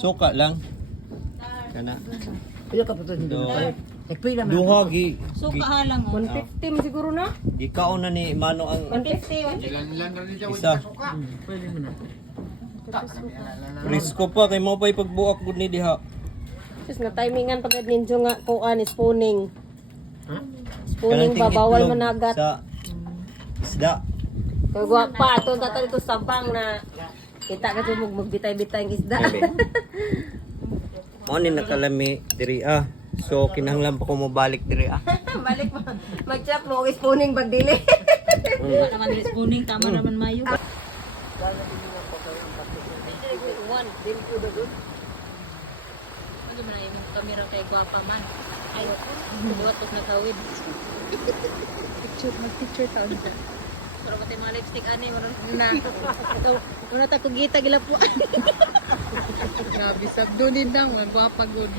Suka lang. Kana. Pila ka puto dito. Nagpila man. Duha gi. Suka halang oh. 150 man siguro na. Gikaon na ni Mano ang 150. isa. Pwede mo na. Risko pa kay mo pa'y pagbuak gud ni diha. Sus nga timingan pagad ninyo nga kuan spooning. Ha? Spooning Kanang babawal itlog managat. sa isda. Kaya guwag pa ato tatali ko sabang na kita ka mo magbitay-bitay ang isda. Mo ni nakalami diri ah. So kinahanglan pa ko mo balik diri ah. Balik mo. Mag-chop mo spooning pagdili. Wala naman dili spooning, tama naman mayo. One, din ko na doon. Ano man yung kamera kay gwapa man. Ay, buhat tos na kawid. Mag-picture taon ka. Pero pati mga lipstick ani maron na. Una ta kog gita gila po. Grabe, sabdo din lang, gwapa good.